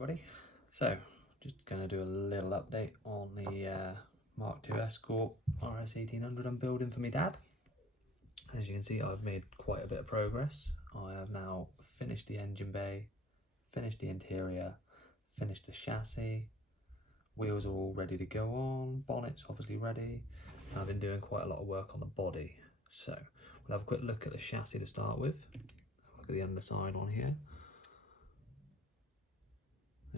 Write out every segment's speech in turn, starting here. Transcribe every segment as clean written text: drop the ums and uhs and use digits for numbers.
everybody. So, just going to do a little update on the Mark II Escort rs1800 I'm building for my dad. As you can see, I've made quite a bit of progress. I have now finished the engine bay, finished the interior, finished the chassis, wheels are all ready to go on, bonnet's obviously ready. I've been doing quite a lot of work on the body. So, we'll have a quick look at the chassis to start with. Look at the underside on here.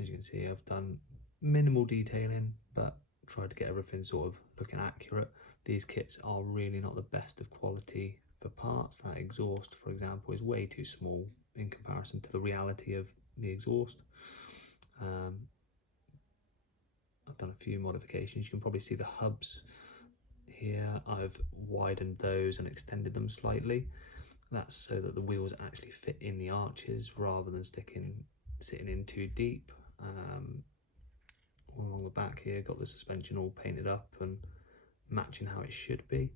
As you can see, I've done minimal detailing, but tried to get everything sort of looking accurate. These kits are really not the best of quality for parts. That exhaust, for example, is way too small in comparison to the reality of the exhaust. I've done a few modifications. You can probably see the hubs here. I've widened those and extended them slightly. That's so that the wheels actually fit in the arches rather than sitting in too deep. All along the back here, got the suspension all painted up and matching how it should be.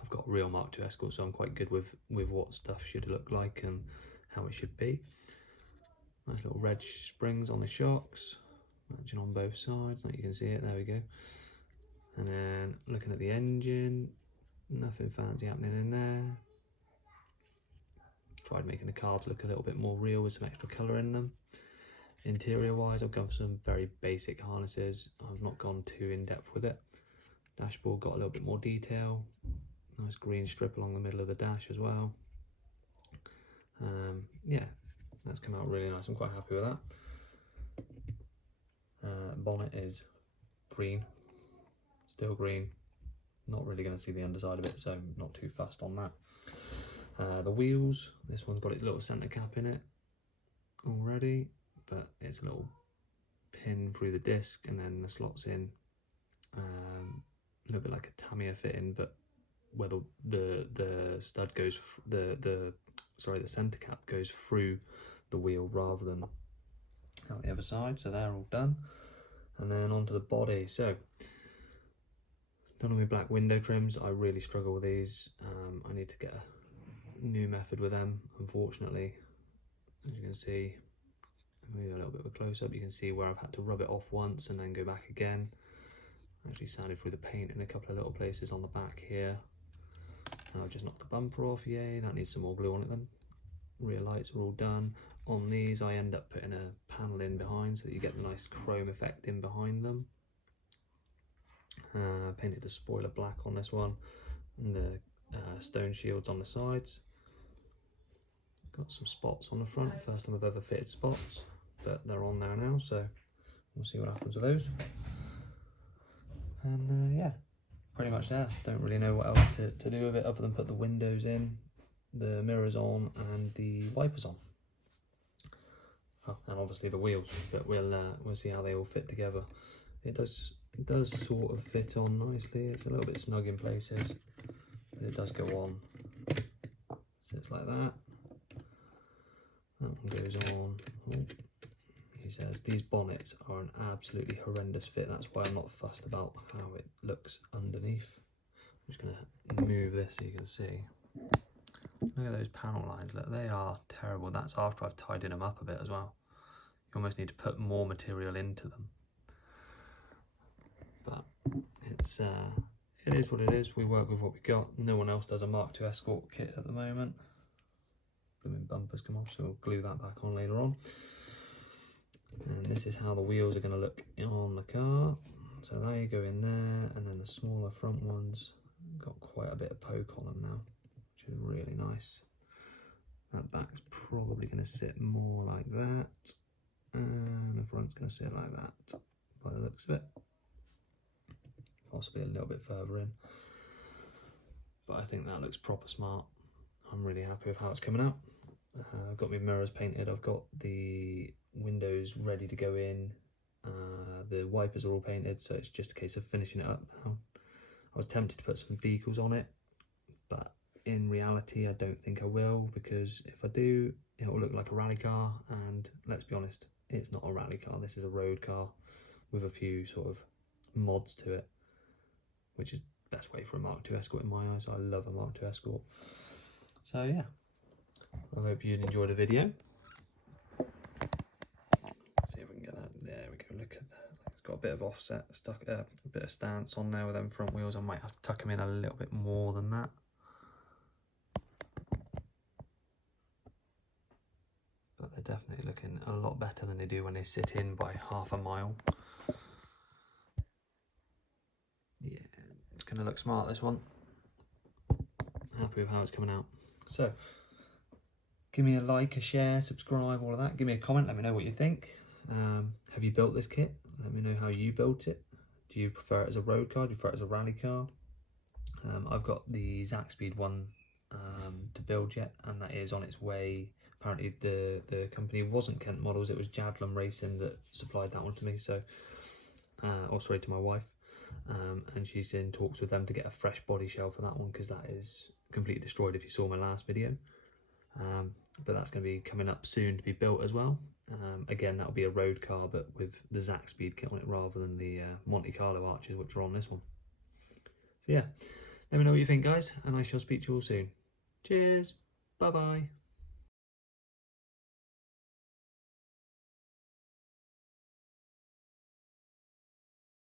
I've got a real Mark II Escort, so I'm quite good with what stuff should look like and how it should be. Nice little red springs on the shocks, matching on both sides, like you can see it, there we go. And then looking at the engine, nothing fancy happening in there. Tried making the carbs look a little bit more real with some extra colour in them. Interior wise, I've gone for some very basic harnesses. I've not gone too in depth with it. Dashboard got a little bit more detail. Nice green strip along the middle of the dash as well. Yeah, that's come out really nice. I'm quite happy with that. Bonnet is green, still green. Not really going to see the underside of it, so not too fussed on that. The wheels, this one's got its little centre cap in it already, but it's a little pin through the disc and then the slots in. A little bit like a Tamiya fitting, but where the stud goes, the centre cap goes through the wheel rather than out the other side. So they're all done, and then onto the body. So done all my black window trims. I really struggle with these. I need to get a new method with them, unfortunately. As you can see, maybe a little bit of a close-up, you can see where I've had to rub it off once and then go back again. Actually sanded through the paint in a couple of little places on the back here. And I've just knocked the bumper off, yay, that needs some more glue on it then. Rear lights are all done. On these I end up putting a panel in behind so that you get the nice chrome effect in behind them. Painted the spoiler black on this one, and the stone shields on the sides. Got some spots on the front, first time I've ever fitted spots, but they're on there now, so we'll see what happens with those. And yeah, pretty much there. Don't really know what else to do with it other than put the windows in, the mirrors on, and the wipers on. Oh, and obviously the wheels, but we'll see how they all fit together. It does sort of fit on nicely. It's a little bit snug in places, but it does go on. Sits like that. That one goes on. Oh, he says these bonnets are an absolutely horrendous fit. That's why I'm not fussed about how it looks underneath. I'm just going to move this so you can see. Look at those panel lines. Look, they are terrible. That's after I've tidied them up a bit as well. You almost need to put more material into them. But it is what it is. We work with what we got. No one else does a Mark II Escort kit at the moment. Blooming bumpers come off, so we'll glue that back on later on. And this is how the wheels are going to look on the car. So they go in there, and then the smaller front ones got quite a bit of poke on them now, which is really nice. That back's probably going to sit more like that, and the front's going to sit like that by the looks of it. Possibly a little bit further in, but I think that looks proper smart. I'm really happy with how it's coming out. I've got my mirrors painted, I've got the windows ready to go in, the wipers are all painted, so it's just a case of finishing it up now. I was tempted to put some decals on it, but in reality I don't think I will, because if I do, it'll look like a rally car, and let's be honest, it's not a rally car. This is a road car with a few sort of mods to it, which is the best way for a Mark II Escort in my eyes. I love a Mark II Escort. So yeah, I hope you enjoyed the video. got a bit of offset, a bit of stance on there with them front wheels. I might have to tuck them in a little bit more than that. But they're definitely looking a lot better than they do when they sit in by half a mile. Yeah, it's going to look smart, this one. Happy with how it's coming out. So, give me a like, a share, subscribe, all of that. Give me a comment, let me know what you think. Have you built this kit? Let me know how you built it. Do you prefer it as a road car? Do you prefer it as a rally car? I've got the Zaxpeed one to build yet, and that is on its way. Apparently the company wasn't Kent Models, it was Jadlam Racing that supplied that one to me, so, or sorry, to my wife. And she's in talks with them to get a fresh body shell for that one, because that is completely destroyed if you saw my last video. But that's going to be coming up soon to be built as well. Again, that'll be a road car, but with the Zaxpeed kit on it rather than the Monte Carlo arches, which are on this one. So yeah, let me know what you think, guys, and I shall speak to you all soon. Cheers, bye bye.